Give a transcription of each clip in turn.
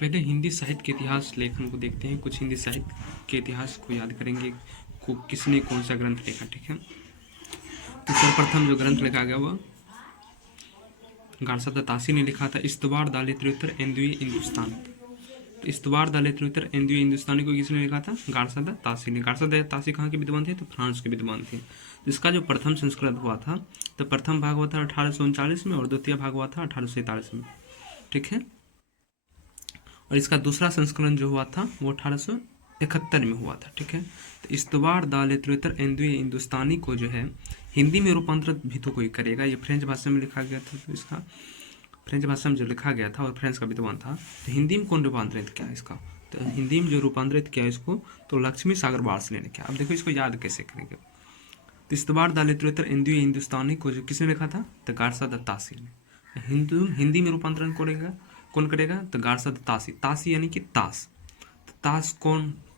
पहले हिंदी साहित्य के इतिहास लेखन को देखते हैं। कुछ हिंदी साहित्य के इतिहास को याद करेंगे को किसने कौन सा ग्रंथ लिखा। ठीक है, तो सर्वप्रथम जो ग्रंथ लिखा गया वह गारसा तासी ने लिखा था। इस्तवार दालित्रोत्तर एंदुए हिंदुस्तान। तो इस्तवार दालित्रोत्तर एंदुए हिंदुस्तानी को किसने लिखा था? गारसा तासी ने। गारसा तासी कहाँ के विद्वान थे? तो फ्रांस के विद्वान थे। इसका जो प्रथम संस्करण हुआ था, तो प्रथम भाग हुआ था 1839 में और द्वितीय भाग हुआ था 1847 में। ठीक है, और इसका दूसरा संस्करण जो हुआ था वो 1871 में हुआ था। ठीक है, तो इस्तवार दालित्रोत्तर एंदुए हिंदुस्तानी को जो है हिंदी में रूपांतरित भी तो कोई करेगा। ये फ्रेंच भाषा में लिखा गया था, तो इसका फ्रेंच भाषा में जो लिखा गया था और फ्रेंच का विद्वान था, तो हिंदी में कौन रूपांतरित किया इसका? तो हिंदी में जो रूपांतरित किया इसको तो लक्ष्मी सागर वार्ष्णेय ने किया। अब देखो इसको याद कैसे करेंगे। तो इस्तवार दालित्रोत्तर एंदुए हिंदुस्तानी को जो किसने लिखा था? तो गारसा तासी ने। हिंदी में रूपांतरण कौन करेगा? तो गारसा तासी। तासी यानी कि ताश। तो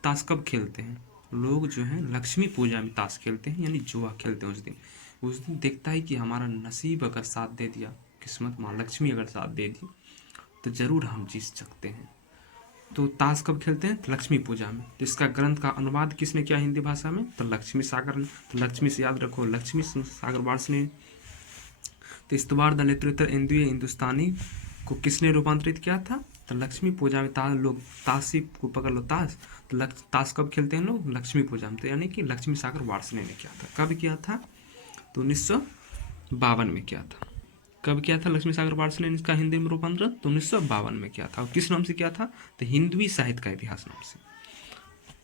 ताश कब खेलते हैं लोग? जो है लक्ष्मी पूजा में ताश खेलते हैं, यानी जुआ खेलते हैं। उस दिन देखता है कि हमारा नसीब अगर साथ दे दिया, किस्मत माँ लक्ष्मी अगर साथ दे दी तो जरूर हम जीत सकते हैं। तो ताश कब खेलते हैं? तो लक्ष्मी पूजा में। तो इसका ग्रंथ का अनुवाद किसने किया हिंदी भाषा में? तो लक्ष्मी सागर ने। तो लक्ष्मी से याद रखो, लक्ष्मी सागर वार्ष्णेय। तो इस्तवार दालित्रोत्तर एंदुए हिंदुस्तानी को किसने रूपांतरित किया था? तो लक्ष्मी पूजा में लोग ताशी को पकड़ लो ताश। तो ताश कब खेलते हैं लोग? लक्ष्मी पूजा में। तो यानी कि लक्ष्मी सागर वार्ष्णेय ने किया था। कब किया था? तो 1952 में किया था। कब किया था लक्ष्मी सागर वार्ष्णेय ने इसका हिंदी में रूपांतरण? तो 1952 में किया था। और किस नाम से किया था? तो हिंदवी साहित्य का इतिहास नाम से।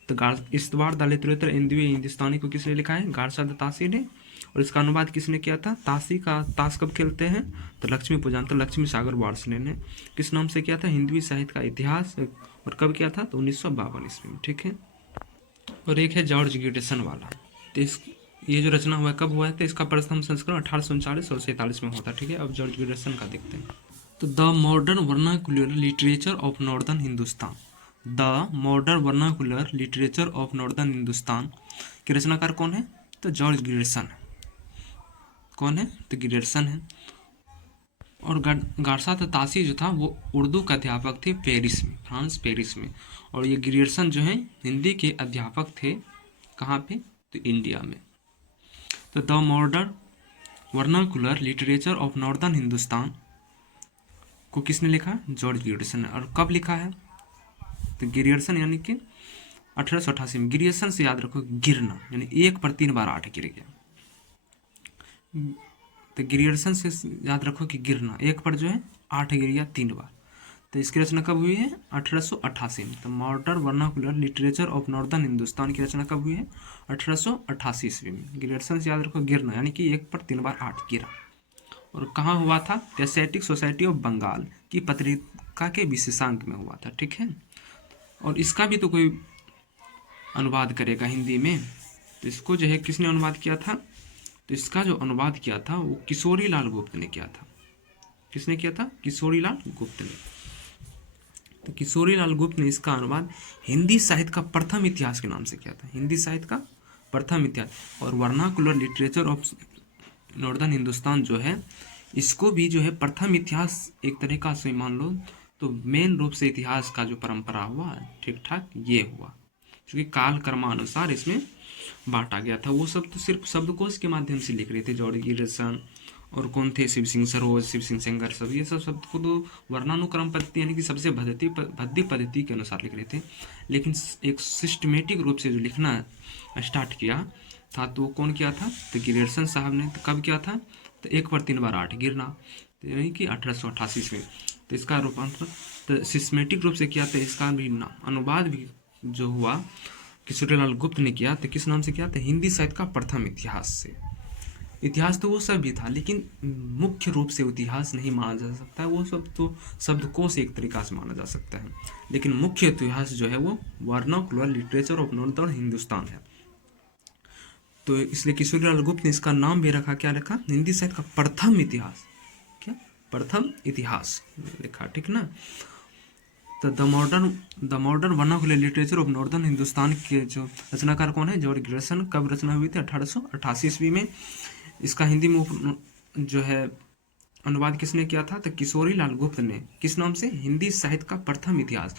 तो इस्तवार दालित्रोत्तर एंदुए हिंदुस्तानी को किसने लिखा है? गारसा तासी ने। और इसका अनुवाद किसने किया था? ताशी का ताश कब खेलते हैं? तो लक्ष्मी पूजा। तो लक्ष्मी सागर वार्ष्णेय ने किस नाम से किया था? हिंदवी साहित्य का इतिहास। और कब किया था? तो 1952 ईस्वी में। ठीक है, और एक है जॉर्ज गिडसन वाला। तो ये जो रचना हुआ है कब हुआ है? तो इसका प्रथम संस्करण 1839 और 47 में होता है। ठीक है, अब जॉर्ज गिडसन का देखते हैं। तो the modern vernacular literature of northern Hindustan. The modern vernacular literature of northern Hindustan के रचनाकार कौन है? तो जॉर्ज गिडसन। कौन है? तो गिडसन है। और गारसा तासी जो था वो उर्दू का अध्यापक थे पेरिस में, फ्रांस पेरिस में। और ये गिडसन जो है हिंदी के अध्यापक थे कहाँ पे? तो इंडिया में। तो the modern vernacular literature of northern Hindustan को किसने लिखा? जॉर्ज गिडसन ने। और कब लिखा है? तो गिरियर्सन यानी कि 1888 में। गिरियर्सन से याद रखो गिरना, यानी 1 पर 3 बार 8 गिर गया। तो गिरियर्सन से याद रखो कि गिरना 1 पर जो है 8 गिर गया 3 बार। तो इसकी रचना कब हुई है? 1888 में। तो modern vernacular literature of northern Hindustan की रचना कब हुई है? 1888 ईस्वी में। गिरियर्सन से याद रखो गिरना, यानी कि 1 पर 3 बार 8 गिरा। और कहाँ हुआ था? एस्थेटिक सोसाइटी ऑफ बंगाल की पत्रिका के विशेषांक में हुआ था। ठीक है, और इसका भी तो कोई अनुवाद करेगा हिंदी में। तो इसको जो है किसने अनुवाद किया था? तो इसका जो अनुवाद किया था वो किशोरी लाल गुप्त ने किया था। किसने किया था? किशोरी लाल गुप्त ने। तो किशोरी लाल गुप्त ने इसका अनुवाद हिंदी साहित्य का प्रथम इतिहास के नाम से किया था। हिंदी साहित्य का प्रथम इतिहास। और vernacular literature of northern Hindustan जो है इसको भी जो है प्रथम इतिहास एक तरीका से मान लो तो मेन रूप से इतिहास का जो परंपरा हुआ ठीक ठाक ये हुआ, क्योंकि काल कर्मानुसार इसमें बांटा गया था। वो सब तो सिर्फ शब्दकोश के माध्यम से लिख रहे थे जॉर्ज गिडसन और कौन थे? शिव सिंह सरोज, शिव सिंह सेंगर, सब ये सब शब्द को तो वर्णानुक्रम पद्धति यानी कि सबसे भद्दी पद्धति के अनुसार लिख रहे थे। लेकिन एक सिस्टमेटिक रूप से जो लिखना स्टार्ट किया था तो कौन किया था? तो गिडसन साहब ने। तो कब किया था? तो 1 पर 3 बार 8 गिरना, तो यानी कि 1888 में। तो इसका रूपांतर तो सिस्टमेटिक रूप से किया था। इसका भी अनुवाद भी जो हुआ किशोरीलाल गुप्त ने किया। तो किस नाम से किया? तो हिंदी साहित्य का प्रथम इतिहास से। इतिहास तो वो सब भी था, लेकिन मुख्य रूप से इतिहास नहीं माना जा सकता है। वो सब तो शब्दकोश एक तरीका से माना जा सकता है, लेकिन मुख्य इतिहास जो है वो vernacular literature of northern Hindustan है। तो इसलिए किशोरीलाल गुप्त ने इसका नाम भी रखा, क्या रखा? हिंदी साहित्य का प्रथम इतिहास। क्या? प्रथम इतिहास लिखा। ठीक ना? तो the modern vernacular literature of northern Hindustan के जो रचनाकार कौन है? जॉर्ज गिडसन। कब रचना हुई थी? 1888 ईस्वी में। इसका हिंदी में जो है अनुवाद किसने किया था? तो किशोरी लाल गुप्त ने। किस नाम से? हिंदी साहित्य का प्रथम इतिहास।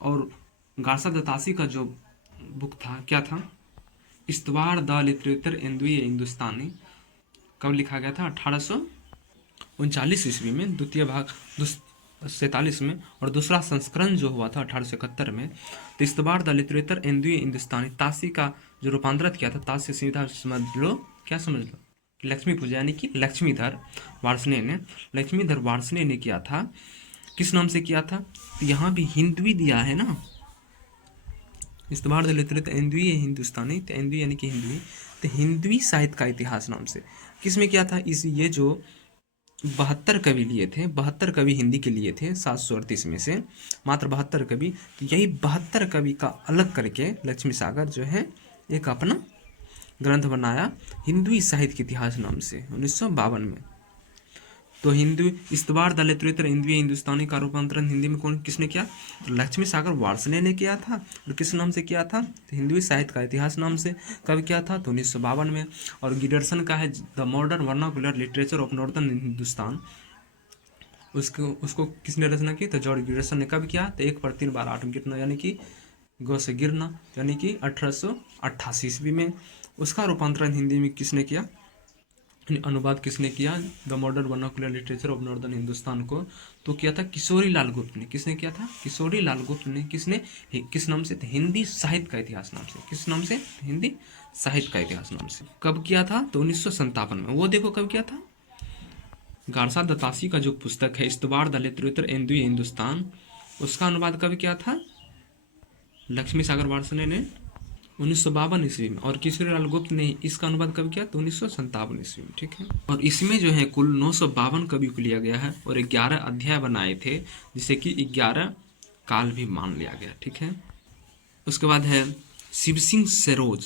और गारसा दत्तासी का जो बुक था क्या था? इस्तवार द लिटरेचर हिंदुई हिंदुस्तानी। कब लिखा गया था? 1839 ईस्वी में, द्वितीय भाग 47 में, और दूसरा संस्करण जो हुआ था 1871 में। तो इस्तवार द लिटरेचर हिंदुई हिंदुस्तानी, तासी का जो रूपांतरित किया था, तासी से सीधा समझ लो, क्या समझ लो, लक्ष्मी पूजा, यानी कि लक्ष्मीधर वार्ष्णेय ने, लक्ष्मीधर वार्ष्णेय ने किया था। किस नाम से किया था? तो यहाँ भी हिंदुई दिया है ना, इस्तवार द लिटरेचर हिंदुई हिंदुस्तानी, तो हिंदुई यानी कि हिंदुई, तो हिंदुई साहित्य का इतिहास नाम से। किस में किया था? इस ये जो 72 कवि लिए थे, 72 कवि हिंदी के लिए थे 738 में से, मात्र 72 कवि। तो यही 72 कवि का अलग करके लक्ष्मी सागर जो है एक अपना ग्रंथ बनाया हिंदुई साहित्य के इतिहास नाम से 1952 में। तो हिंदू इस्तवार द लिटरेचर हिंदुई हिंदुस्तानी का रूपांतरण हिंदी में कौन किसने किया? तो लक्ष्मी सागर वार्ष्णेय ने किया था। और किस नाम से किया था? तो हिंदुई साहित्य का इतिहास नाम से। कब किया था? तो 1952 में। और गिडर्सन का है the modern vernacular literature of northern Hindustan, उसको किसने रचना की? तो जॉर्ज गिडर्सन ने। कब किया? तो 1 पर 3 बार 8 गिरना, यानी कि गौ से गिरना, यानी कि 1888 ईस्वी में। उसका रूपांतरण हिंदी में किसने किया? अनुवाद किसने किया? The modern vernacular literature of northern Hindustan को तो किया था किशोरी लाल गुप्त ने। किसने किया था? किशोरी लाल गुप्त ने। किसने? किस नाम से? हिंदी साहित्य का इतिहास नाम से। किस नाम से? हिंदी साहित्य का इतिहास नाम से। कब किया था? तो 1957 में। वो देखो कब किया था। गारसा दत्तासी का जो पुस्तक है इस्तवार द लिटरेचर हिंदुई हिंदुस्तान, उसका अनुवाद कब किया था? लक्ष्मी सागर वार्ष्णेय ने 1952 ईस्वी में। और किशोरी लाल गुप्त ने इसका अनुवाद कब किया? तो 1957 ईस्वी में। ठीक है। और इसमें जो है कुल 952 कवि को लिया गया है और 11 अध्याय बनाए थे, जिसे कि 11 काल भी मान लिया गया। ठीक है। उसके बाद है शिव सिंह सरोज।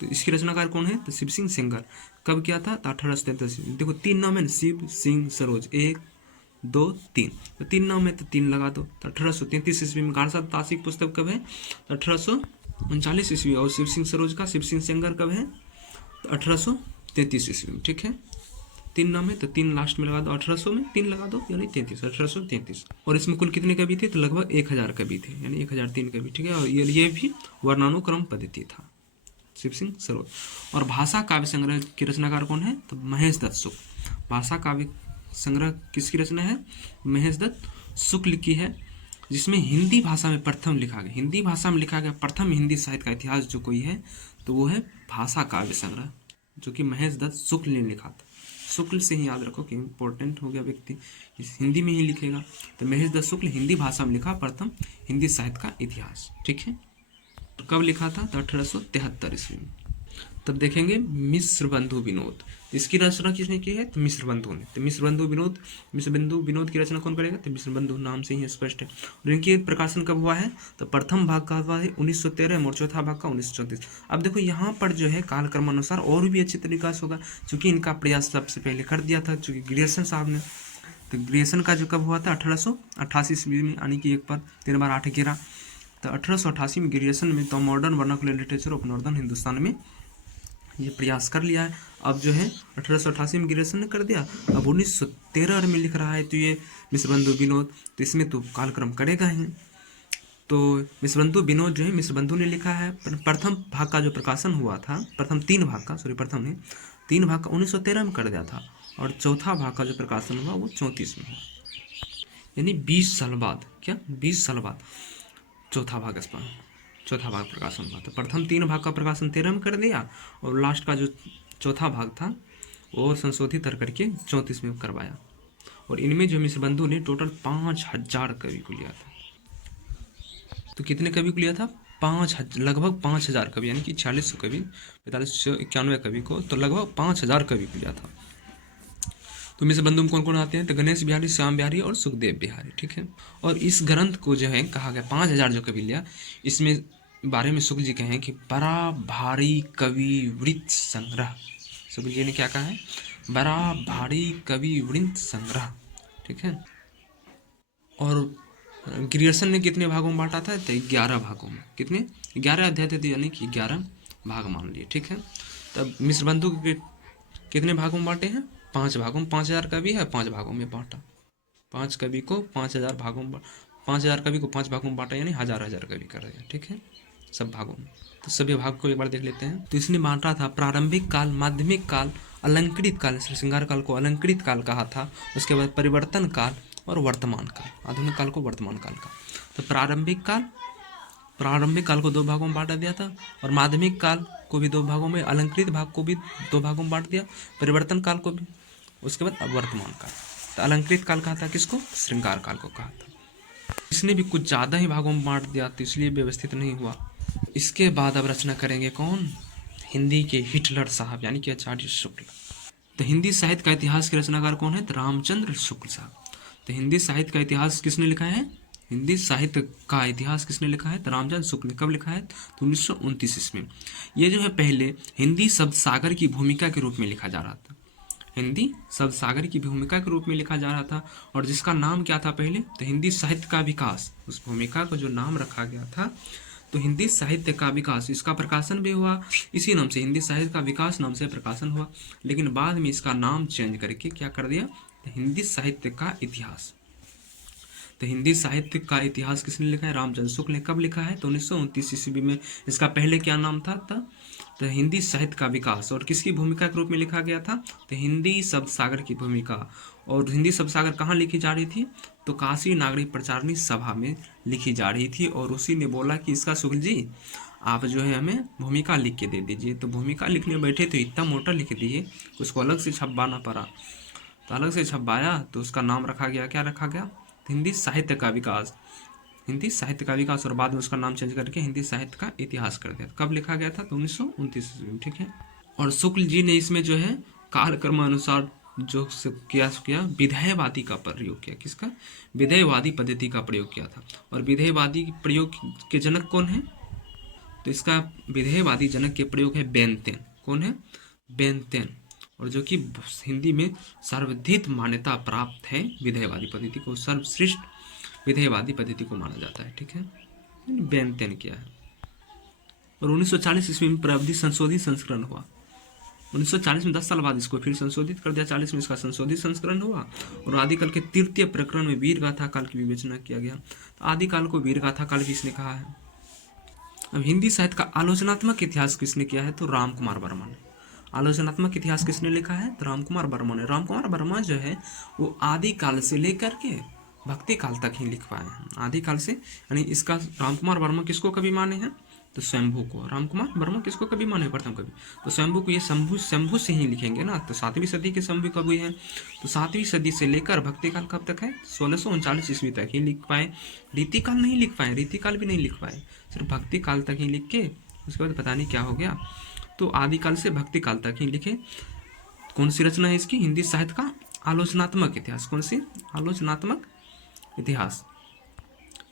तो इसकी रचनाकार कौन है? तो शिव सिंह सेंगर। कब किया था? तो 1833। देखो 3 नाम है, शिव सिंह सरोज, 1 2 3, तो 3 नाम है तो 3 लगा दो। तो 1833 ईस्वी में। गारसा दत्तासी पुस्तक कब है? तो 1839 ईस्वी। और शिव सिंह सरोज का, शिव सिंह सेंगर कब है? तो 1833 ईस्वी में। ठीक है। 3 नाम है तो 3 लास्ट में लगा दो, 1800 में 3 लगा दो, यानी 33, 1833। और इसमें कुल कितने कवि थे? तो लगभग 1000 कवि थे, यानी 1003 कवि। ठीक है। और ये भी वर्णानुक्रम पद्धति था, शिव सिंह सरोज। और भाषा काव्य संग्रह की रचनाकार कौन है? तो महेश दत्त शुक्ल। भाषा काव्य संग्रह किसकी रचना है? महेश दत्त शुक्ल की है, जिसमें हिंदी भाषा में प्रथम लिखा गया, हिंदी भाषा में लिखा गया प्रथम हिंदी साहित्य का इतिहास जो कोई है तो वो है भाषा काव्य संग्रह, जो कि महेश दत्त शुक्ल ने लिखा था। शुक्ल से ही याद रखो कि इंपॉर्टेंट हो गया व्यक्ति, इस हिंदी में ही लिखेगा। तो महेश दत्त शुक्ल हिंदी भाषा में लिखा प्रथम हिंदी साहित्य का इतिहास। ठीक है। कब लिखा था? तो 1873 ईस्वी में। तब देखेंगे मिश्र बंधु विनोद, इसकी रचना किसने की है? तो मिश्र बंधु ने। तो मिश्र बंधु विनोद की रचना कौन करेगा? तो मिश्र बंधु, नाम से ही स्पष्ट है। और इनकी प्रकाशन कब हुआ है? तो प्रथम भाग का हुआ है 1913 और चौथा भाग का 1934। अब देखो यहाँ पर जो है कालक्रमानुसार और भी अच्छे तरीका से होगा, चूंकि इनका प्रयास सबसे पहले कर दिया था चूंकि ग्रेजुएशन साहब ने। तो ग्रेजुएशन का जो कब हुआ था? 1888 ईस्वी में, यानी कि 1 पर 3 बार 8 11। तो 1888 में ग्रेजुएशन में तो modern vernacular literature of northern Hindustan में ये प्रयास कर लिया है। अब जो है 1888 में ग्रेजुएशन ने कर दिया, अब 1913 में लिख रहा है तो ये मिश्र बंधु विनोद, तो इसमें तो कालक्रम करेगा ही। तो मिश्र बंधु विनोद जो है मिश्र बंधु ने लिखा है। प्रथम भाग का जो प्रकाशन हुआ था, प्रथम 3 भाग का, प्रथम ने 3 भाग का 1913 में कर दिया था, और चौथा भाग का जो प्रकाशन हुआ वो 34 में हुआ, यानी 20 साल बाद। क्या 20 साल बाद चौथा भाग प्रकाशन हुआ। तो प्रथम 3 भाग का प्रकाशन 13 में कर दिया, और लास्ट का जो चौथा भाग था वो संशोधित कर करके 34 में करवाया। और इनमें जो मिश्र बंधु ने टोटल 5000 कवि को लिया था। तो कितने कवि को लिया था? लगभग 5000 कवि, यानी कि 4600 कवि, 4591 कवि को, तो लगभग 5000 कवि को लिया था। तो मिश्र बंधु में कौन कौन आते हैं? तो गणेश बिहारी, श्याम बिहारी और सुखदेव बिहारी। ठीक है। और इस ग्रंथ को जो है कहा गया 5000 जो कवि लिया, इसमें बारे में शुक्ल जी कहें कि बड़ा भारी कवि वृत्त संग्रह। शुक्ल जी ने क्या कहा है? बड़ा भारी कवि वृत्त संग्रह। ठीक है। और ग्रेजुएशन ने कितने भागों में बांटा था? तो 11 भागों में। कितने? 11 अध्याय थे, यानी कि 11 भाग मान लिए। ठीक है। तब मिश्र बंधु के कितने भागों में बांटे हैं? 5 भागों में, 5000 कवि है, 5 भागों में बांटा। 5 कवि को 5000 भागों में, 5000 कवि को 5 भागों में बांटा, यानी 1000 कवि कर दिया। ठीक है, सब भागों में। तो सभी भाग को एक बार देख लेते हैं। तो इसने बांटा था प्रारंभिक काल, माध्यमिक काल, अलंकृत काल, श्रृंगार काल को अलंकृत काल कहा था। उसके बाद परिवर्तन काल और वर्तमान काल, आधुनिक काल को वर्तमान काल का। तो प्रारंभिक काल को 2 भागों में बांटा दिया था, और माध्यमिक काल को भी 2 भागों में, अलंकृत भाग को भी 2 भागों में बांट दिया, परिवर्तन काल को भी। उसके बाद अब वर्तमान काल। तो अलंकृत काल कहा था किसको? श्रृंगार काल को कहा था। इसने भी कुछ ज़्यादा ही भागों में बांट दिया, तो इसलिए व्यवस्थित नहीं हुआ। इसके बाद अब रचना करेंगे कौन? हिंदी के हिटलर साहब, यानी कि आचार्य शुक्ल। तो हिंदी साहित्य का इतिहास के रचनाकार कौन है? तो रामचंद्र शुक्ल साहब। तो हिंदी साहित्य का इतिहास किसने लिखा है? हिंदी साहित्य का इतिहास किसने लिखा है? तो रामचंद्र शुक्ल ने। कब लिखा है? तो 1929 ईस्वी में। ये जो है पहले हिंदी शब्द सागर की भूमिका के रूप में लिखा जा रहा था। हिंदी शब्द सागर की भूमिका के रूप में लिखा जा रहा था, और जिसका नाम क्या था पहले? तो हिंदी साहित्य का विकास। उस भूमिका को जो नाम रखा गया था तो हिंदी साहित्य का विकास। इसका प्रकाशन भी हुआ इसी नाम से, हिंदी साहित्य का विकास नाम से प्रकाशन हुआ। लेकिन बाद में इसका नाम चेंज करके क्या कर दिया? तो हिंदी साहित्य का इतिहास। तो हिंदी साहित्य का इतिहास किसने लिखा है? रामचंद्र शुक्ल ने। कब लिखा है? तो 1929 ईस्वी में। इसका पहले क्या नाम था? तो हिंदी साहित्य का विकास। और किसकी भूमिका के रूप में लिखा गया था? तो हिंदी शब्द सागर की भूमिका। और हिंदी शब्द सागर कहाँ लिखी जा रही थी? तो काशी नागरिक प्रचारणी सभा में लिखी जा रही थी। और उसी ने बोला कि इसका शुक्ल जी आप जो है हमें भूमिका लिख के दे दीजिए। तो भूमिका लिखने बैठे तो इतना मोटा लिख दिए, उसको अलग से छपवाना पड़ा। तो अलग से छपवाया तो उसका नाम रखा गया, क्या रखा गया? हिंदी साहित्य का विकास। हिंदी साहित्य का विकास। और बाद में उसका नाम चेंज करके हिंदी साहित्य का इतिहास कर दिया। कब लिखा गया था? तो 1929 में। ठीक है। और शुक्ल जी ने इसमें जो है कालक्रमानुसार जो किया विधेयवादी का प्रयोग किया। किसका? विधेयवादी पद्धति का प्रयोग किया था। और विधेयवादी प्रयोग के जनक कौन है? तो इसका विधेयवादी जनक के प्रयोग है बेनतेन। कौन है? बेनतेन। और जो कि हिंदी में सर्वाधिक मान्यता प्राप्त है विधेयवादी पद्धति को, सर्वश्रेष्ठ विधेयवादी पद्धति को माना जाता है। ठीक है, बेनतेन किया है। और 1940 ईस्वी में प्रवधि संशोधित संस्करण हुआ। 1940 में 10 साल बाद इसको फिर संशोधित कर दिया। 40 में इसका संशोधित संस्करण हुआ। और आदिकाल के तृतीय प्रकरण में वीर गाथा काल की विवेचना किया गया। तो आदिकाल को वीर गाथा काल भी इसने कहा है। अब हिंदी साहित्य का आलोचनात्मक इतिहास किसने किया है? तो राम कुमार वर्मा ने। आलोचनात्मक इतिहास किसने लिखा है? तो राम कुमार वर्मा ने। राम कुमार वर्मा जो है वो आदिकाल से लेकर के भक्ति काल तक ही लिख पाए हैं। आदिकाल से, यानी इसका राम कुमार वर्मा किसको कवि माने हैं? तो स्वयंभू को। राम कुमार वर्मा किसको कवि माने? प्रथम कवि तो स्वयंभू को। ये शंभू से ही लिखेंगे ना। तो 7वीं सदी के शंभू कवि हैं। तो 7वीं सदी से लेकर भक्ति काल कब तक है? 1639 ईस्वी तक ही लिख पाए। रीतिकाल नहीं लिख पाए, रीतिकाल भी नहीं लिख पाए, सिर्फ भक्ति काल तक ही लिख के उसके बाद पता नहीं क्या हो गया। तो आदिकाल से भक्ति काल तक ही लिखे। कौन सी रचना है इसकी? हिंदी साहित्य का आलोचनात्मक इतिहास। कौन सी? आलोचनात्मक इतिहास,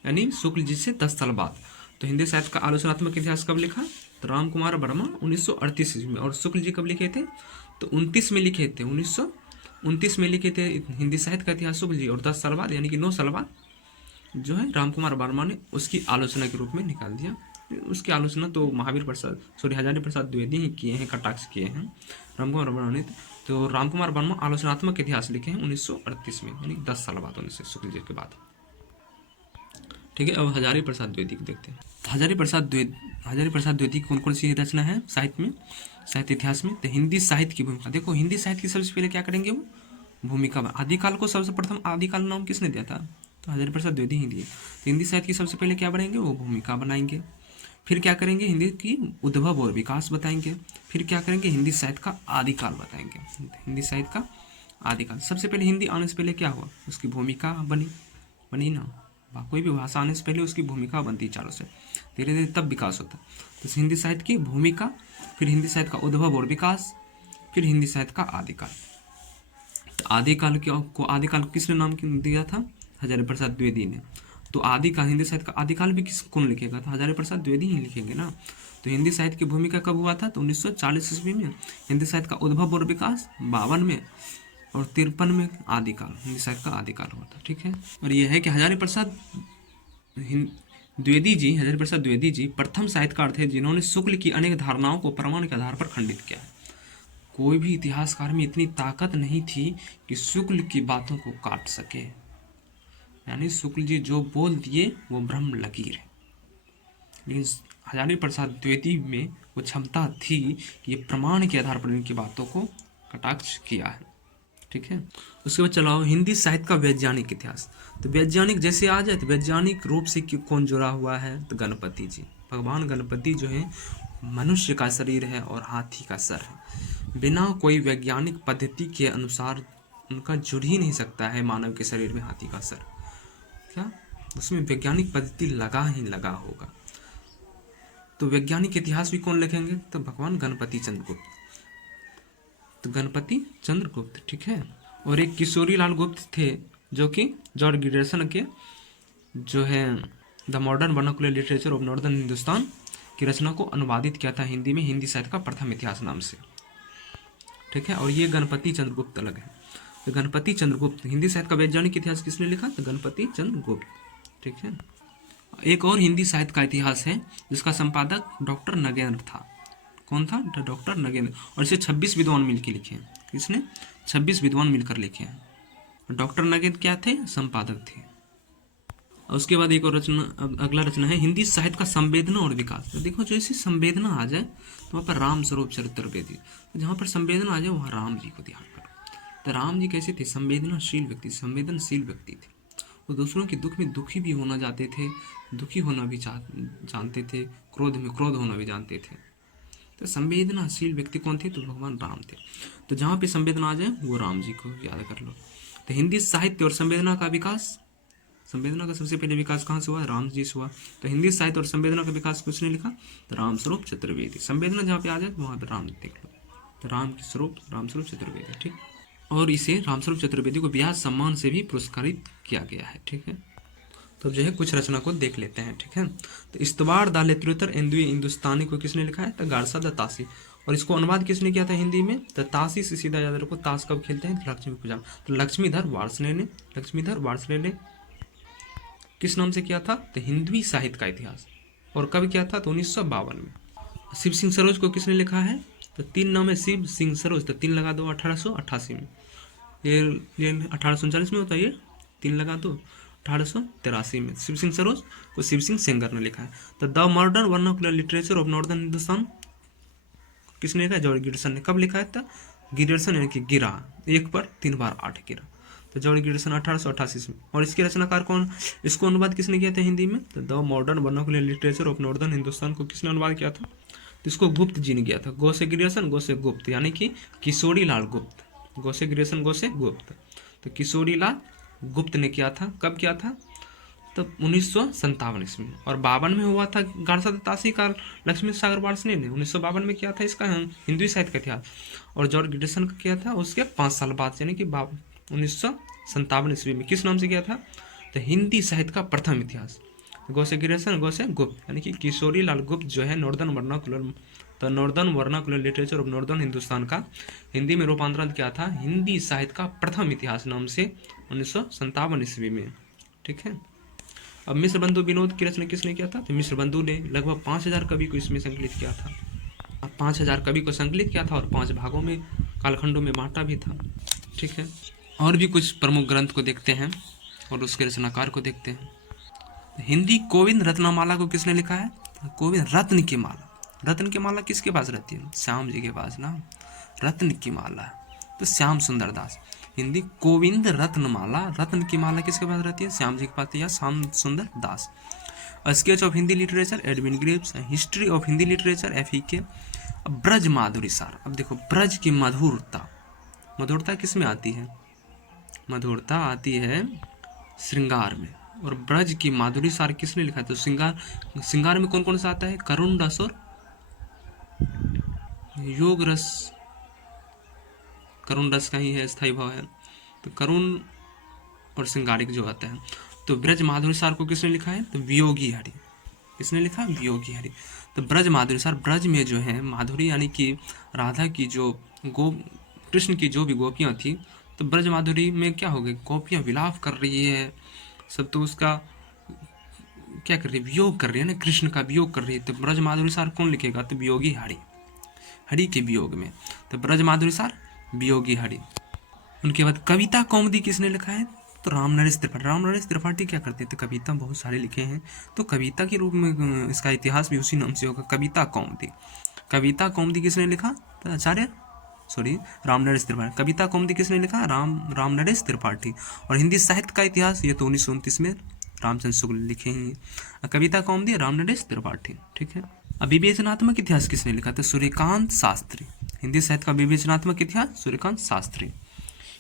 यानी शुक्ल जी से 10 साल बाद। तो हिंदी साहित्य का आलोचनात्मक इतिहास कब लिखा? तो राम कुमार वर्मा 1938 ईस्वी में। और शुक्ल जी कब लिखे थे? तो 29 में लिखे थे। 1929 में लिखे थे हिंदी साहित्य का इतिहास शुक्ल जी। और 10 साल बाद, यानी कि 9 साल बाद जो है राम कुमार वर्मा ने उसकी आलोचना के रूप में निकाल दिया। उसकी आलोचना तो हजारी प्रसाद द्विवेदी ही किए हैं, कटाक्ष किए हैं राम कुमार वर्मा ने। तो राम कुमार वर्मा आलोचनात्मक इतिहास लिखे हैं 1938 में, यानी 10 साल बाद, 19 शुक्ल जी के बाद। ठीक है। अब हजारी प्रसाद द्विवेदी को देखते हैं। हजारी प्रसाद द्विवेदी की कौन कौन सी रचना है साहित्य में, साहित्य इतिहास में? तो हिंदी साहित्य की भूमिका। देखो हिंदी साहित्य की सबसे पहले क्या करेंगे वो? भूमिका। आदिकाल को सबसे प्रथम आदिकाल नाम किसने दिया था? तो हजारी प्रसाद द्विवेदी ही दिए। तो हिंदी साहित्य की सबसे पहले क्या बनाएंगे? वो भूमिका बनाएंगे। फिर क्या करेंगे? हिंदी की उद्भव और विकास बताएंगे। फिर क्या करेंगे? हिंदी साहित्य का आदिकाल बताएंगे। हिंदी साहित्य का आदिकाल। सबसे पहले हिंदी आने से पहले क्या हुआ? उसकी भूमिका बनी ना। कोई भी भाषा आने से पहले उसकी भूमिका बनती है चारों से, धीरे धीरे तब विकास होता है। तो हिंदी साहित्य की भूमिका, फिर हिंदी साहित्य का उद्भव और विकास, फिर हिंदी साहित्य का आदिकाल। तो आदिकाल को आदिकाल किसने नाम दिया था? हजारी प्रसाद द्विवेदी ने। तो आदिकाल, हिंदी साहित्य का आदिकाल भी कौन लिखेगा? तो हजारी प्रसाद द्विवेदी ही लिखेंगे ना। तो हिंदी साहित्य की भूमिका कब हुआ था? तो 1940 ईस्वी में। हिंदी साहित्य का उद्भव और विकास 52 में। और 53 में आदिकाल, हिंदी साहित्य का आदिकाल हुआ था। ठीक है। और यह है कि हजारी प्रसाद द्विवेदी जी प्रथम साहित्यकार थे जिन्होंने शुक्ल की अनेक धारणाओं को प्रमाण के आधार पर खंडित किया है। कोई भी इतिहासकार में इतनी ताकत नहीं थी कि शुक्ल की बातों को काट सके। यानी शुक्ल जी जो बोल दिए वो ब्रह्म लकीर है, लेकिन हजारी प्रसाद द्विवेदी में वो क्षमता थी कि ये प्रमाण के आधार पर इनकी बातों को कटाक्ष किया है। ठीक है, उसके बाद चलाओ हिंदी साहित्य का वैज्ञानिक इतिहास। तो वैज्ञानिक जैसे आ जाए तो वैज्ञानिक रूप से कौन जुड़ा हुआ है, तो गणपति जी। भगवान गणपति जो है मनुष्य का शरीर है और हाथी का सर है। बिना कोई वैज्ञानिक पद्धति के अनुसार उनका जुड़ ही नहीं सकता है मानव के शरीर में हाथी का सर। क्या उसमें वैज्ञानिक पद्धति लगा ही लगा होगा। तो वैज्ञानिक इतिहास भी कौन लिखेंगे, तो भगवान गणपति चंद्रगुप्त। तो गणपति चंद्रगुप्त, ठीक है। और एक किशोरी लाल गुप्त थे जो कि जॉर्ज गिडर्सन के जो है the modern vernacular literature of northern Hindustan की रचना को अनुवादित किया था हिंदी में, हिंदी साहित्य का प्रथम इतिहास नाम से। ठीक है, और ये गणपति चंद्रगुप्त अलग है। तो गणपति चंद्रगुप्त हिंदी साहित्य का वैज्ञानिक इतिहास किसने लिखा, तो गणपति चंद्रगुप्त। ठीक है, एक और हिंदी साहित्य का इतिहास है जिसका संपादक डॉक्टर नगेंद्र था। कौन था, डॉक्टर नगेंद्र। और इसे 26 विद्वान मिलकर लिखे हैं। किसने, 26 विद्वान मिलकर लिखे हैं। डॉक्टर नगेंद्र क्या थे, संपादक थे। और उसके बाद एक और रचना, अगला रचना है हिंदी साहित्य का संवेदना और विकास। तो देखो जैसे संवेदना आ जाए तो वहाँ पर राम स्वरूप चरित्र वेदी, तो जहाँ पर संवेदना आ जाए वहाँ राम जी को ध्यान करो। तो राम जी कैसे थे, संवेदनशील व्यक्ति, संवेदनशील व्यक्ति थे। वो दूसरों के दुख में दुखी भी होना चाहते थे, दुखी होना भी जानते थे, क्रोध में क्रोध होना भी जानते थे। तो संवेदनाशील व्यक्ति कौन थे, तो भगवान राम थे। तो जहाँ पे संवेदना आ जाए वो राम जी को याद कर लो। तो हिंदी साहित्य और संवेदना का विकास, संवेदना का सबसे पहले विकास कहाँ से हुआ, राम जी से हुआ। तो हिंदी साहित्य और संवेदना का विकास किसने लिखा, तो राम स्वरूप चतुर्वेदी। संवेदना जहाँ पे आ जाए वहाँ पे राम देख लो, तो राम स्वरूप चतुर्वेदी। ठीक, और इसे रामस्वरूप चतुर्वेदी को ब्याज सम्मान से भी पुरस्कारित किया गया है। ठीक है, तो जो है कुछ रचना को देख लेते हैं। ठीक है, तो इस्तवार दालेत्रुतर एंदुए हिंदुस्तानी को किसने लिखा है, तो गारसा द तासी। और इसको अनुवाद किसने किया था हिंदी में, तो तासी से सीधा याद रखो, ताश कब खेलते हैं, तो लक्ष्मी पूजा। तो लक्ष्मीधर वार्ष्णेय ने किस नाम से किया था, तो हिंदवी साहित्य का इतिहास। और कब किया था, तो 1952 में। शिव सिंह सरोज को किसने लिखा है, तो 3 नाम है शिव सिंह सरोज, तो 3 लगा दो 1888 में। ये 1839 में होता है, ये 3 लगा दो 1883 में। शिव सिंह सरोज को शिव सिंह सेंगर ने लिखा है। तो the modern vernacular literature of northern Hindustan किसने लिखा है, जॉर्ज गिडर्सन ने। कब लिखा है, था गिडर्सन यानी कि गिरा, 1 पर 3 बार 8 गिरा। तो जॉर्ज गिडर्सन 1888 में। और इसके रचनाकार कौन, इसको अनुवाद किसने किया था हिंदी में, तो the modern vernacular literature of northern Hindustan को किसने अनुवाद किया था, तो इसको गुप्त जी ने किया था। गो से गिडर्सन, गो से गुप्त, यानी कि किशोरी लाल गुप्त। गो से गिडर्सन, गो से गुप्त, तो किशोरी लाल गुप्त ने किया था। कब किया था, तो 1957 ईस्वी में। और 52 में हुआ था गारसा तासी का लक्ष्मी सागर वार्ष्णेय ने 1952 में किया था इसका हिंदू साहित्य का इतिहास। और जॉर्ज गिडर्सन का किया था उसके 5 साल बाद, यानी कि 1957 ईस्वी में। किस नाम से किया था, तो हिंदी साहित्य का प्रथम इतिहास। गो से गिडर्सन, गो से गुप्त, यानी कि किशोरी लाल गुप्त जो है northern vernacular literature of northern Hindustan का हिंदी में रूपांतरण किया था हिंदी साहित्य का प्रथम इतिहास नाम से 1957 ईस्वी में। ठीक है, अब मिश्र बंधु विनोद की रचना किसने किया था, तो मिश्र बंधु ने लगभग 5000 कवि को इसमें संकलित किया था। 5000 कवि को संकलित किया था और 5 भागों में कालखंडों में बांटा भी था। ठीक है, और भी कुछ प्रमुख ग्रंथ को देखते हैं और उसके रचनाकार को देखते हैं। हिंदी गोविंद रत्नमाला को किसने लिखा है, गोविंद रत्न की माला। रत्न की माला किसके पास रहती है, श्याम जी के पास ना, रत्न की माला, तो श्याम सुंदर दास। हिंदी गोविंद रत्नमाला, रत्न की माला किसके पास रहती है, श्याम जी के पास, या Shyam Sundar Das. Sketch of Hindi literature Edwin Greaves, history of Hindi literature FEK। Braj Madhuri Saar, अब देखो ब्रज की मधुरता, मधुरता किस में आती है, मधुरता आती है श्रृंगार में। और ब्रज की माधुरी सार किसने लिखा है, तो श्रृंगार में कौन कौन सा आता है, करुण रस और योग रस। करुण रस का ही है, स्थायी भाव है, तो करुण और श्रृंगारिक जो आता है। तो ब्रज माधुरी सार को किसने लिखा है, तो वियोगी हरि। किसने लिखा, वियोगी हरि। तो ब्रज माधुरी सार, ब्रज में जो है माधुरी यानी कि राधा की जो कृष्ण की जो भी गोपियाँ थी, तो ब्रज माधुरी में क्या हो गई, गोपियाँ विलाप कर रही है सब, तो उसका क्या कर रही है, वियोग कर रही है ना, कृष्ण का वियोग कर रही है। तो ब्रज माधुरी सार कौन लिखेगा, तो वियोगी हरि। हरि के वियोग में। तो ब्रज माधुरी सार वियोगी हरि। उनके बाद कविता कौमुदी किसने लिखा है? तो रामनरेश त्रिपाठी। रामनरेश त्रिपाठी क्या करते थे? कविता बहुत सारे लिखे हैं, तो कविता के रूप में इसका इतिहास भी उसी नाम से होगा, कविता कौमुदी। कविता कौमुदी किसने लिखा? तो आचार्य रामनरेश त्रिपाठी। कविता कौमुदी किसने लिखा? रामनरेश त्रिपाठी। और हिंदी साहित्य का इतिहास ये तो 1929 में रामचंद्र शुक्ल लिखे हैं। कविता कौमुदी रामनरेश त्रिपाठी, ठीक है। अब विवेचनात्मक इतिहास किसने लिखा? तो सूर्यकांत शास्त्री। हिंदी साहित्य का विवेचनात्मक इतिहास सूर्यकांत शास्त्री।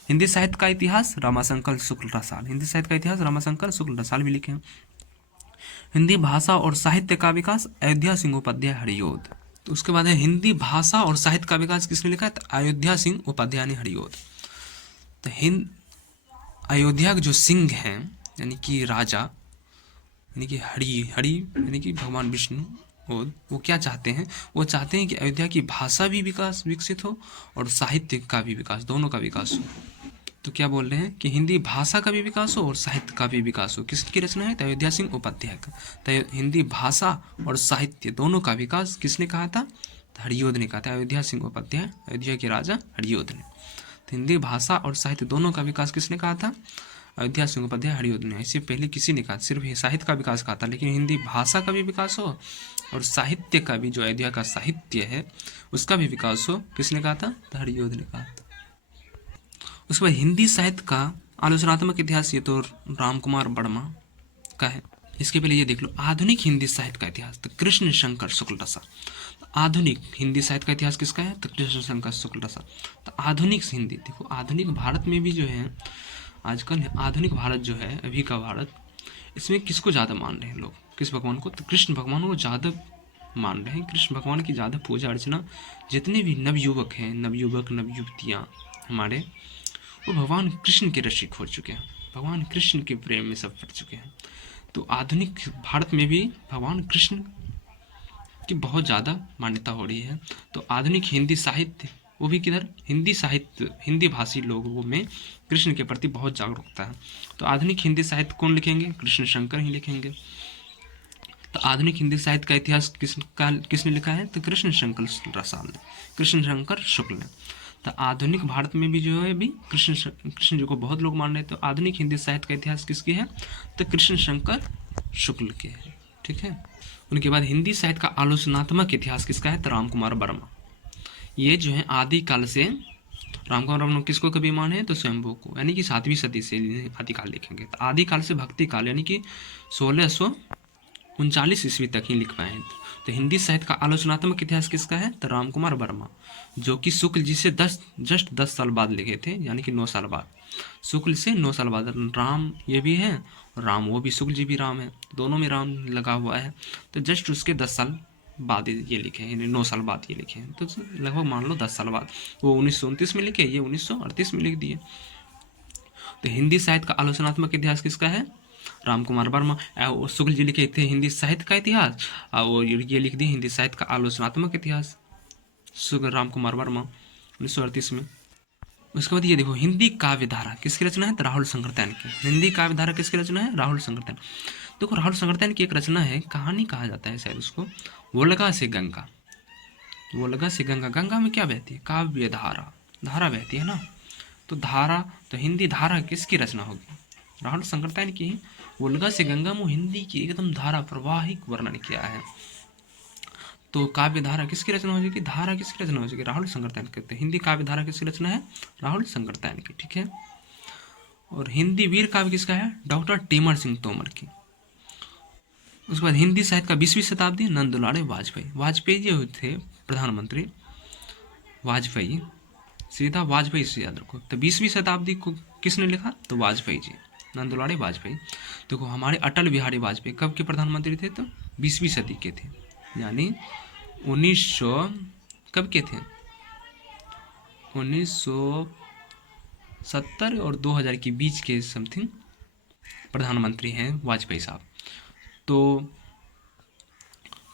हिंदी साहित्य का इतिहास रामाशंकर शुक्ल रसाल। हिंदी साहित्य का इतिहास रामाशंकर शुक्ल रसाल भी लिखे हैं। हिंदी भाषा और साहित्य का विकास अयोध्या सिंह उपाध्याय हरियोध। तो उसके बाद है हिंदी भाषा और साहित्य का विकास किसने लिखा है? तो अयोध्या सिंह उपाध्याय ने हरियोध। तो अयोध्या के जो सिंह हैं यानी कि राजा, यानी कि हरि यानी कि भगवान विष्णु, और वो क्या चाहते हैं? वो चाहते हैं कि अयोध्या की भाषा भी विकसित हो और साहित्य का भी विकास, दोनों का विकास हो। तो क्या बोल रहे हैं कि हिंदी भाषा का भी विकास हो और साहित्य का भी विकास हो। किसकी रचना है? तो अयोध्या सिंह उपाध्याय का। तो हिंदी भाषा और साहित्य दोनों का विकास किसने कहा था? तो हरियोध ने कहा था। अयोध्या सिंह उपाध्याय, अयोध्या के राजा हरियोध ने। तो हिंदी भाषा और साहित्य दोनों का विकास किसने कहा था? अयोध्या सिंह उपाध्याय हरियोध ने। इससे पहले किसी ने कहा, सिर्फ साहित्य का विकास कहा था, लेकिन हिंदी भाषा का भी विकास हो और साहित्य का भी, जो अयोध्या का साहित्य है उसका भी विकास हो, किसने कहा था? तो हरियोध ने कहा था। उसके बाद हिंदी साहित्य का आलोचनात्मक इतिहास ये तो रामकुमार वर्मा का है। इसके पहले ये देख लो आधुनिक हिंदी साहित्य का इतिहास, तो कृष्ण शंकर शुक्ल रसाल। आधुनिक हिंदी साहित्य का इतिहास किसका है? तो कृष्ण शंकर शुक्ल रसाल। तो आधुनिक हिंदी, देखो आधुनिक भारत में भी जो है आजकल आधुनिक भारत जो है, अभी का भारत, इसमें किसको ज़्यादा मान रहे हैं लोग? किस भगवान को? तो कृष्ण भगवान को ज़्यादा मान रहे हैं। कृष्ण भगवान की ज़्यादा पूजा अर्चना, जितने भी नवयुवक हैं, नवयुवक नवयुवतियाँ हमारे, वो भगवान कृष्ण के रसिक हो चुके हैं, भगवान कृष्ण के प्रेम में सब पड़ चुके हैं। तो आधुनिक भारत में भी भगवान कृष्ण की बहुत ज़्यादा मान्यता हो रही है। तो आधुनिक हिंदी साहित्य, वो भी किधर? हिंदी साहित्य, हिंदी भाषी लोगों में कृष्ण के प्रति बहुत जागरूकता है। तो आधुनिक हिंदी साहित्य कौन लिखेंगे? कृष्ण शंकर ही लिखेंगे। तो आधुनिक हिंदी साहित्य का इतिहास किसने लिखा है? तो कृष्ण शंकर रसाल ने, कृष्ण शंकर शुक्ल ने। तो आधुनिक भारत में भी जो है अभी कृष्ण जी को बहुत लोग मान रहे हैं। तो आधुनिक हिंदी साहित्य का इतिहास किसकी है? तो कृष्ण शंकर शुक्ल के है, ठीक है। उनके बाद हिंदी साहित्य का आलोचनात्मक इतिहास किसका है? तो रामकुमार वर्मा। ये जो है आदिकाल से, रामकुमार वर्मा किसको कभी माने? तो स्वयंभू को, यानी कि 7वीं सदी से आदिकाल लिखेंगे। तो आदिकाल से भक्ति काल यानी कि 1639 ईस्वी तक ही लिख पाए हैं। तो हिंदी साहित्य का आलोचनात्मक इतिहास किसका है? तो रामकुमार वर्मा, जो कि शुक्ल जी से 10 साल बाद लिखे थे, यानी कि 9 साल बाद, शुक्ल से 9 साल बाद। राम ये भी है और राम वो भी, शुक्ल जी भी राम है, दोनों में राम लगा हुआ है। तो जस्ट उसके 10 साल बाद ये लिखे हैं, यानी 9 साल बाद ये लिखे हैं। तो लगभग मान लो 10 साल बाद। वो 1929 में लिखे, ये 1938 में लिख दिए। तो हिंदी साहित्य का आलोचनात्मक इतिहास किसका है? रामकुमार वर्मा। शुक्ल जी लिखे थे हिंदी साहित्य का इतिहास, और ये लिख दिए हिंदी साहित्य का आलोचनात्मक इतिहास, शुक्ल रामकुमार वर्मा 1938 में। उसके बाद ये देखो हिंदी काव्य धारा किसकी रचना है? तो राहुल शंकरतैन की। हिंदी काव्य धारा किसकी रचना है? राहुल शंकरतैन। देखो राहुल शंकरतैन की एक रचना है, कहानी कहा जाता है शायद उसको, वो लगा से गंगा। वो लगा से गंगा, गंगा में क्या बहती है? काव्य धारा, धारा बहती है ना। तो धारा, तो हिंदी धारा किसकी रचना होगी? राहुल शंकरतैन की। वो लगा से गंगा में हिंदी की एकदम धारा प्रवाहिक वर्णन किया है। तो काव्य धारा किसकी रचना हो जाएगी? धारा किसकी रचना हो जाएगी? राहुल शंकरतैन कहते हैं। हिंदी काव्य धारा किसकी रचना है? राहुल शंकरतैन की, ठीक है। और हिंदी वीर काव्य किसका है? डॉक्टर टीमर सिंह तोमर की। उसके बाद हिंदी साहित्य का 20वीं शताब्दी, नंद दुलारे वाजपेयी। वाजपेयी जी थे प्रधानमंत्री, वाजपेयी, सीधा वाजपेयी से याद रखो। तो 20वीं शताब्दी को किसने लिखा? तो वाजपेयी जी, नंद दुलारे वाजपेयी। देखो हमारे अटल बिहारी वाजपेयी कब के प्रधानमंत्री थे? तो 20वीं सदी के थे, यानी 1900 कब के थे? 1970 और 2000 के बीच के समथिंग प्रधानमंत्री हैं वाजपेयी साहब। तो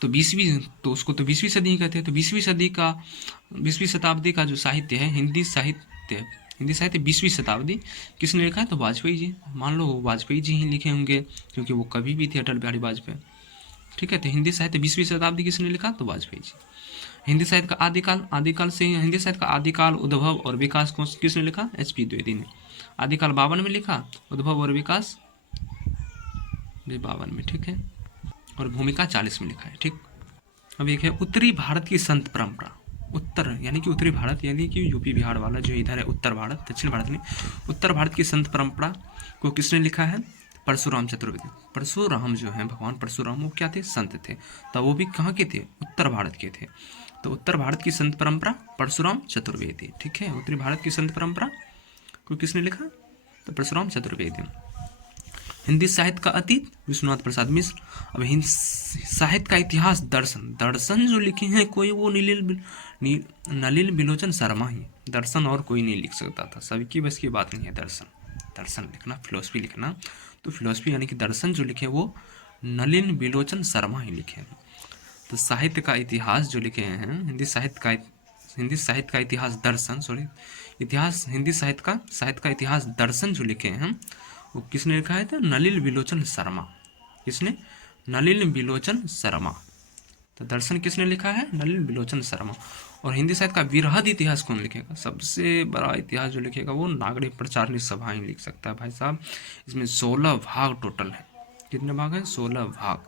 20वीं, तो उसको तो 20वीं सदी ही कहते हैं। तो 20वीं शताब्दी का जो साहित्य है, हिंदी साहित्य 20वीं शताब्दी किसने लिखा है? तो वाजपेयी जी। मान लो वाजपेयी जी ही लिखे होंगे, क्योंकि वो कभी भी थे अटल बिहारी वाजपेयी। ठीक है। तो हिंदी साहित्य 20वीं शताब्दी किसने लिखा? तो वाजपेयी जी। हिंदी साहित्य का आदिकाल, आदिकाल से हिंदी साहित्य का आदिकाल, उद्भव और विकास को किसने लिखा? HP द्विवेदी ने। आदिकाल 52 में लिखा, उद्भव और विकास भी 52 में, ठीक है। और भूमिका 40 में लिखा है, ठीक। अब एक है उत्तरी भारत की संत परंपरा। उत्तर यानी कि उत्तरी भारत यानी कि यूपी बिहार वाला जो इधर है उत्तर भारत, दक्षिण भारत में उत्तर भारत की संत परंपरा को किसने लिखा है? परशुराम चतुर्वेदी। परशुराम जो है, भगवान परशुराम, वो क्या थे? संत थे। तब वो भी कहाँ के थे? उत्तर भारत के थे। तो उत्तर भारत की संत परंपरा परशुराम चतुर्वेदी, ठीक है। उत्तरी भारत की संत परंपरा को किसने लिखा? तो परशुराम चतुर्वेदी। हिंदी साहित्य का अतीत विश्वनाथ प्रसाद मिश्र। अब हिंदी साहित्य का इतिहास दर्शन, दर्शन जो लिखे हैं कोई वो नलिन बिलोचन शर्मा ही। दर्शन और कोई नहीं लिख सकता था, सबकी बस की बात नहीं है दर्शन। दर्शन लिखना, फिलोसफी लिखना, तो फिलोसफी यानी कि दर्शन जो लिखे वो नलिन बिलोचन शर्मा ही लिखे हैं। तो साहित्य का इतिहास जो लिखे हैं, हिंदी साहित्य का इतिहास दर्शन, इतिहास हिंदी साहित्य का इतिहास दर्शन जो लिखे हैं वो किसने लिखा है? तो नलिन बिलोचन शर्मा। किसने? नलिन बिलोचन शर्मा। तो दर्शन किसने लिखा है? नलिन बिलोचन शर्मा। और हिंदी साहित्य का विरहद इतिहास कौन लिखेगा? सबसे बड़ा इतिहास जो लिखेगा वो नागरिक प्रचारणी सभा ही लिख सकता है भाई साहब। इसमें 16 भाग टोटल है। कितने भाग हैं? 16 भाग।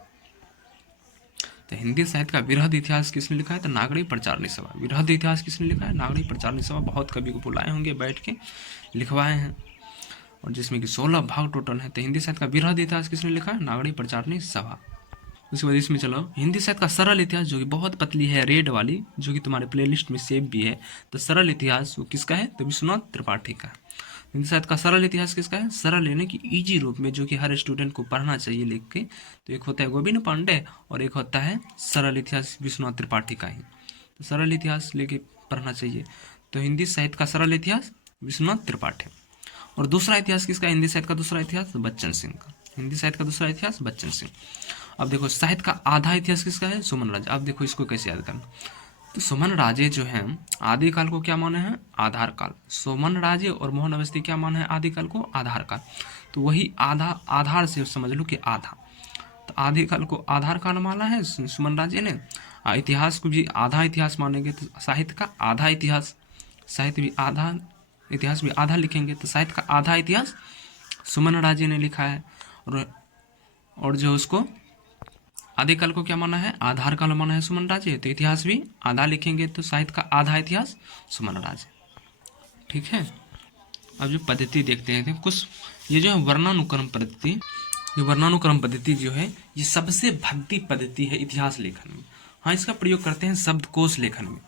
तो हिंदी साहित्य का विरहद इतिहास किसने लिखा है? तो नागरिक प्रचारणी सभा। विरहद इतिहास किसने लिखा है? नागरिक प्रचारणी सभा। बहुत कवि को बुलाए होंगे, बैठ के लिखवाए हैं, और जिसमें कि 16 भाग टोटल है। तो हिंदी साहित्य का विरहद इतिहास किसने लिखा है? नागरिक प्रचारणी सभा। उसके बाद इसमें चलो हिंदी साहित्य का सरल इतिहास, जो कि बहुत पतली है, रेड वाली, जो कि तुम्हारे प्लेलिस्ट में सेव भी है। तो सरल इतिहास वो किसका है? तो विश्वनाथ त्रिपाठी का। हिंदी साहित्य का सरल इतिहास किसका है? सरल यानी कि इजी रूप में, जो कि हर स्टूडेंट को पढ़ना चाहिए लिख के। तो एक होता है गोविंद पांडे और एक होता है सरल इतिहास विश्वनाथ त्रिपाठी का ही। तो सरल इतिहास लेके पढ़ना चाहिए। तो हिंदी साहित्य का सरल इतिहास विश्वनाथ त्रिपाठी। और दूसरा इतिहास किसका? हिंदी साहित्य का दूसरा इतिहास बच्चन सिंह का। हिंदी साहित्य का दूसरा इतिहास बच्चन सिंह। अब देखो साहित्य का आधा इतिहास किसका है? सुमन राजे। अब देखो इसको कैसे याद करना। तो सुमन राजे जो है आदिकाल को क्या माने हैं? आधार काल। सुमन राजे और मोहन अवस्थी क्या माने हैं आदिकाल को? आधार काल। तो वही आधा, आधार से समझ लो कि आधा। तो आदिकाल को आधार काल माना है सुमन राजे ने। इतिहास को भी आधा इतिहास मानेंगे, तो साहित्य का आधा इतिहास, साहित्य भी आधा, इतिहास भी आधा लिखेंगे। तो साहित्य का आधा इतिहास सुमन राजे ने लिखा है। और जो उसको आदिकाल को क्या माना है? आधार काल माना है सुमन राजे। तो इतिहास भी आधा लिखेंगे, तो साहित्य का आधा इतिहास सुमन राजे, ठीक है। अब जो पद्धति देखते हैं कुछ, ये जो है वर्णानुक्रम पद्धति, ये वर्णानुक्रम पद्धति जो है ये सबसे भद्दी पद्धति है इतिहास लेखन में। हाँ, इसका प्रयोग करते हैं शब्दकोश लेखन में।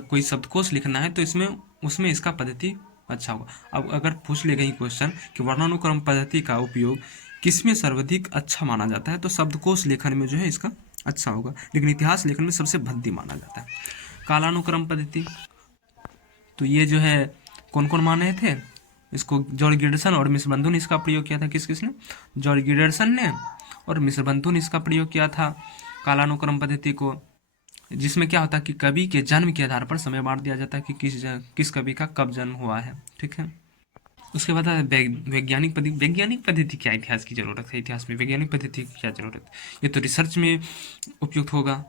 कोई शब्दकोश लिखना है तो इसमें उसमें इसका पद्धति अच्छा होगा। अब अगर पूछ ले गई क्वेश्चन कि वर्णानुक्रम पद्धति का उपयोग किसमें सर्वाधिक अच्छा माना जाता है, तो शब्दकोश लेखन में जो है इसका अच्छा होगा, लेकिन इतिहास लेखन में सबसे भद्दी माना जाता है। कालानुक्रम पद्धति, तो ये जो है कौन कौन माने थे इसको? जॉर्ज गिडर्सन और मिस्र बंधु ने इसका प्रयोग किया था। किसने? जॉर्ज गिडर्सन ने और मिस्र बंधु ने इसका प्रयोग किया था कालानुक्रम पद्धति को, जिसमें क्या होता है कि कवि के जन्म के आधार पर समय बांट दिया जाता है कि किस कवि का कब जन्म हुआ है, ठीक है। उसके बाद वैज्ञानिक पद्धति क्या इतिहास की जरूरत है? इतिहास में वैज्ञानिक पद्धति की क्या जरूरत है? ये तो रिसर्च में उपयुक्त होगा,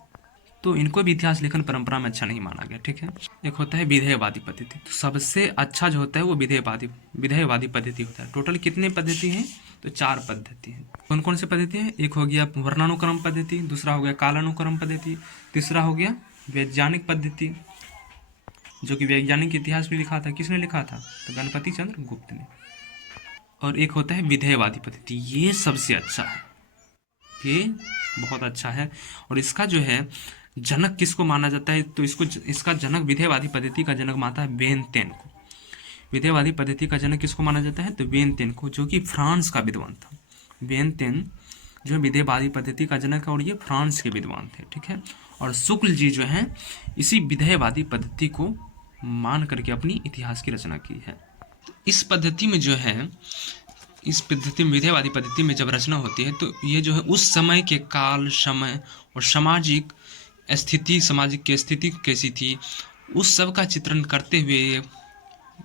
तो इनको भी इतिहास लेखन परंपरा में अच्छा नहीं माना गया, ठीक है। एक होता है विधेयवादी पद्धति। तो सबसे अच्छा जो होता है वो विधेयवादी पद्धति होता है। टोटल कितने पद्धति हैं? तो 4 पद्धति हैं। कौन कौन से पद्धति हैं? एक हो गया वर्णानुक्रम पद्धति, दूसरा हो गया कालानुक्रम पद्धति, तीसरा हो गया वैज्ञानिक पद्धति, जो कि वैज्ञानिक इतिहास भी लिखा था। किसने लिखा था? तो गणपति चंद्र गुप्त ने। और एक होता है विधेयवादी पद्धति, ये सबसे अच्छा है, ये बहुत अच्छा है। और इसका जो है जनक किसको माना जाता है? तो इसका जनक, विधेयवादी पद्धति का जनक मानता है वेन तेन को। विधेयवादी पद्धति का जनक किसको माना जाता है? तो वेन तेन को, जो कि फ्रांस का विद्वान था। वेन तेन जो विधेयवादी पद्धति का जनक है और ये फ्रांस के विद्वान थे, ठीक है। और शुक्ल जी जो हैं इसी विधेयवादी पद्धति को मान करके अपनी इतिहास की रचना की है। इस पद्धति में जो है, इस पद्धति में, विधेयवादी पद्धति में जब रचना होती है तो ये जो है उस समय के काल, समय और सामाजिक स्थिति, सामाजिक की स्थिति कैसी थी, उस सब का चित्रण करते हुए ये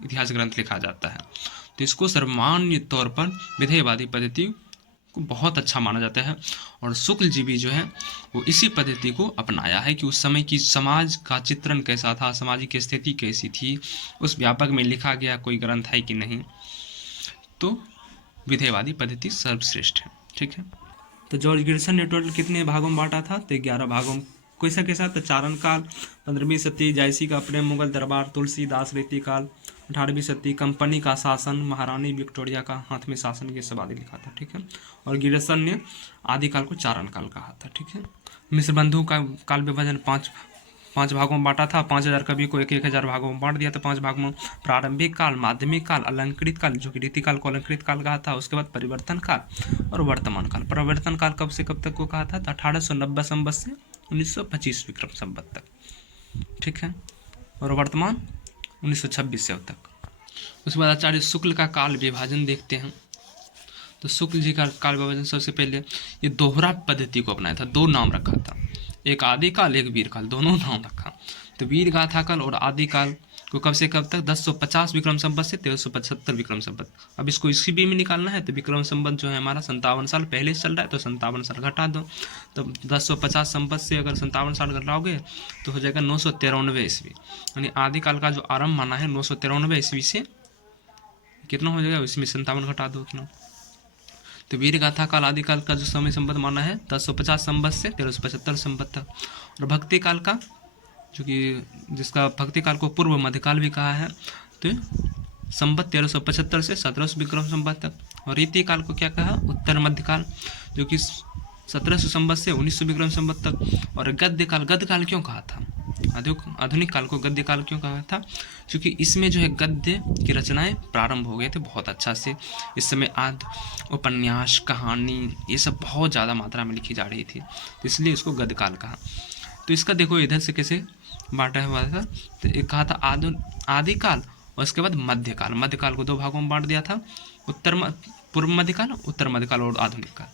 इतिहास ग्रंथ लिखा जाता है। तो इसको सर्वमान्य तौर पर विधेयवादी पद्धति को बहुत अच्छा माना जाता है। और शुक्ल जी भी जो है वो इसी पद्धति को अपनाया है कि उस समय की समाज का चित्रण कैसा था, सामाजिक स्थिति कैसी थी, उस व्यापक में लिखा गया कोई ग्रंथ है कि नहीं। तो विधेयवादी पद्धति सर्वश्रेष्ठ है। ठीक है। तो जॉर्ज गिब्सन ने टोटल कितने भागों में बांटा था? तो 11 भागों में। कैसा कैसा? तो चारण काल, 15वीं सदी जयसी का प्रेम, मुगल दरबार, तुलसीदास रीतिकाल, 18वीं सदी कंपनी का शासन, महारानी विक्टोरिया का हाथमी शासन, ये सब आदि लिखा था। ठीक है। और गिब्सन ने आदिकाल को चारण काल कहा था। ठीक है। मिश्र बंधु का काल विभाजन पांच भागों में बांटा था। 5000 कवि को 1000 भागों में बांट दिया था 5 भाग में। प्रारंभिक काल, माध्यमिक काल, अलंकृत काल, जो कि रीतिकाल को अलंकृत काल कहा था। उसके बाद परिवर्तन काल और वर्तमान काल। परिवर्तन काल कब से कब तक को कहा था? 1890 संवत से 1925 विक्रम संवत तक। ठीक है। और वर्तमान 1926 से अब तक। उसके बाद आचार्य शुक्ल का काल विभाजन देखते हैं। तो शुक्ल जी का काल विभाजन सबसे पहले ये दोहरा पद्धति को अपनाया था। 2 नाम रखा था, एक आदिकाल एक वीर काल, दोनों नाम रखा। तो वीर गाथा काल और आदिकाल को कब से कब तक? 1050 विक्रम संवत से 1375 विक्रम संवत। अब इसको इसी बी में निकालना है। तो विक्रम संवत जो है हमारा 57 साल पहले चल रहा है, तो 57 साल घटा दो। तो 1050 संवत से अगर 57 साल घटाओगे तो हो जाएगा 993 ईस्वी। यानी आदिकाल का जो आरंभ माना है 993 ईस्वी से कितना हो जाएगा? इसमें 57 घटा दो उतना। तो वीर गाथा काल आदिकाल का जो समय संवत माना है 1050 संवत से 1375 संवत तक। और भक्ति काल का, जो कि जिसका भक्ति काल को पूर्व मध्यकाल भी कहा है, तो संवत 1375 से 1700 विक्रम संवत तक। और रीति काल को क्या कहा? उत्तर मध्यकाल, जो कि 1700 संवत से 1900 विक्रम संवत तक। और गद्य काल क्यों कहा था? आधुनिक काल को गद्य काल क्यों कहा था? क्योंकि इसमें जो है गद्य की रचनाएं प्रारंभ हो गए थे बहुत अच्छा से। इस समय उपन्यास, कहानी, ये सब बहुत ज़्यादा मात्रा में लिखी जा रही थी, तो इसलिए इसको गद्य काल कहा। तो इसका देखो इधर से कैसे बांटा हुआ था। तो एक कहा था आदिकाल और उसके बाद मध्यकाल। मध्यकाल को 2 भागों में बांट दिया था, पूर्व मध्यकाल, उत्तर मध्यकाल और आधुनिक काल।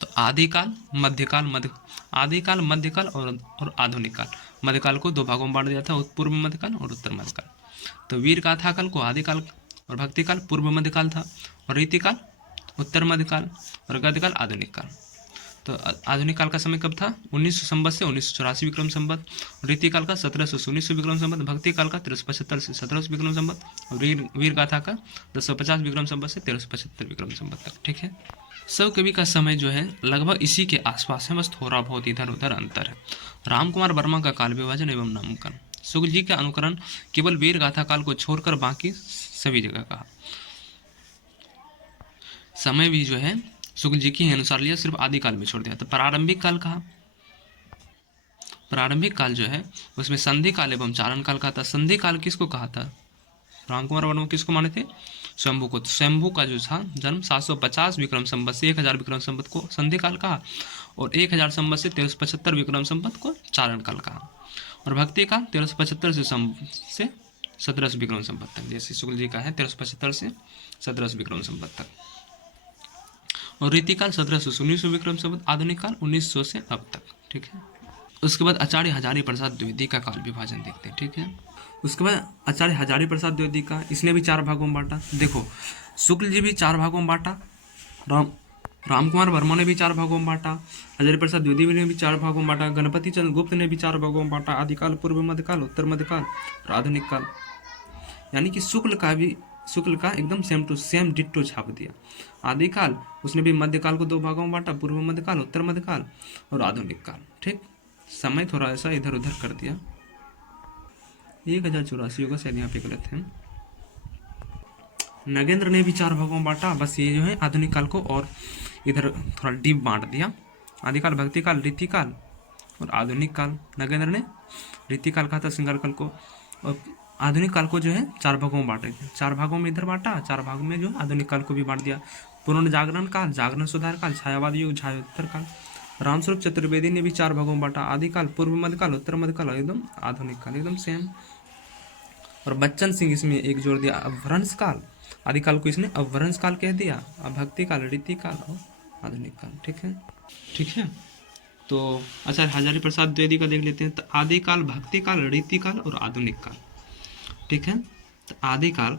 तो आदिकाल, मध्यकाल और आधुनिक काल। मध्यकाल को 2 भागों में बांट दिया था, पूर्व मध्यकाल और उत्तर मध्यकाल। तो वीर गाथा काल को आदिकाल और भक्ति काल पूर्व मध्यकाल था, और रीतिकाल उत्तर मध्यकाल, और गद्यकाल आधुनिक काल। तो आधुनिक काल का समय कब था? 1900 संवत से 1984 विक्रम संवत। रीतिकाल का 1700 से 1900 विक्रम संवत। भक्ति काल का 1375 से 1700 विक्रम संवत। और वीर गाथा का 1050 विक्रम संवत से 1375 विक्रम संवत तक। ठीक है। सब कवि का समय जो है लगभग इसी के आसपास है, बस थोड़ा बहुत इधर उधर अंतर है। रामकुमार वर्मा का काल विभाजन एवं नामकरण। शुक्ल जी का अनुकरण केवल वीर गाथा काल को छोड़कर बाकी सभी जगह कहा। समय भी जो है शुक्ल जी के अनुसार लिया, सिर्फ आदिकाल में छोड़ दिया। तो प्रारंभिक काल कहा। प्रारंभिक काल जो है उसमें संधि काल एवं चारण काल कहा था। संधि काल किसको कहा था? रामकुमार वर्मा किसको माने थे? शंभू को। तो शंभू का जो था जन्म 750 विक्रम संवत से 1000 विक्रम संवत को संधि काल कहा, और 1000 संवत से 1375 विक्रम संवत को चारण काल कहा। और भक्ति काल 1375 से 1700 विक्रम संवत तक, जैसे शुक्ल जी का है 1375 से 1700 विक्रम संवत तक। और रीतिकाल 1700 से 1900 विक्रम संवत। आधुनिक काल 1900 से अब तक। ठीक है। उसके बाद आचार्य हजारी प्रसाद द्विवेदी का काल विभाजन देखते हैं। ठीक है। उसके बाद आचार्य हजारी प्रसाद द्विवेदी का, इसने भी 4 भागों में बांटा। देखो शुक्ल जी भी 4 भागों में बांटा, रामकुमार वर्मा ने भी 4 भागों में बांटा, हजारी प्रसाद द्विवेदी ने भी 4 भागों में बांटा, गणपति चंद्र गुप्त ने भी 4 भागों में बांटा। आदिकाल, पूर्व मध्यकाल, उत्तर मध्यकाल और आधुनिक काल। यानी कि शुक्ल का एकदम सेम टू सेम डिट्टो छाप दिया। आदिकाल उसने भी मध्यकाल को 2 भागों में बांटा, पूर्व मध्यकाल, उत्तर मध्यकाल और आधुनिक काल। ठीक। समय थोड़ा ऐसा इधर उधर कर दिया, 1084 होगा शायद, यहाँ पे गलत है। नगेंद्र ने भी 4 भागों में बांटा, बस ये जो है आधुनिक काल को और इधर थोड़ा डीप बांट दिया। आदिकाल, भक्ति काल, रीतिकाल और आधुनिक काल। नगेंद्र ने रीतिकाल कहा था, सिंगार काल को, और आधुनिक काल को जो है 4 भागों में बांटे। 4 भागों में इधर बांटा, 4 भागों में जो आधुनिक काल को भी बांट दिया। पुनर्जागरण जागरण काल, जागरण सुधार काल, छायावाद युग, छायोत्तर काल। रामस्वरूप चतुर्वेदी ने भी 4 भागों में बांटा, आदिकाल, पूर्व मध्यकाल, उत्तर मध्यकाल और एकदम आधुनिक काल, एकदम सेम। और बच्चन सिंह इसमें एक जोड़ दिया, अपभ्रंश काल। आदिकाल को इसने अपभ्रंश काल कह दिया, अब भक्ति काल, रीति काल और आधुनिक काल। ठीक है। तो आचार्य हजारी प्रसाद द्विवेदी का देख लेते हैं। तो आदिकाल, भक्ति काल, रीति काल और आधुनिक काल। ठीक है। तो आदिकाल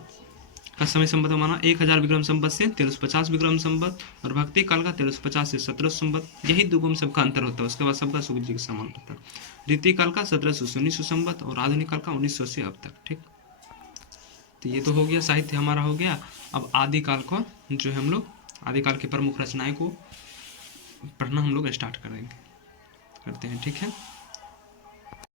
का समय संबत माना 1000 विक्रम संबत से 1350 विक्रम संबत, और भक्ति काल का 1350 से 1700 संबत। यही दो में सबका अंतर होता है, उसके बाद सबका सूर्य जी के समान होता है। द्वितीय काल का 1700 से 1900 संबत, और आधुनिक काल का 1900 से अब तक। ठीक, तो ये तो हो गया, साहित्य हमारा हो गया। अब आदिकाल को जो है हम लोग आदिकाल की प्रमुख रचनाएं को पढ़ना हम लोग स्टार्ट करते हैं। ठीक है।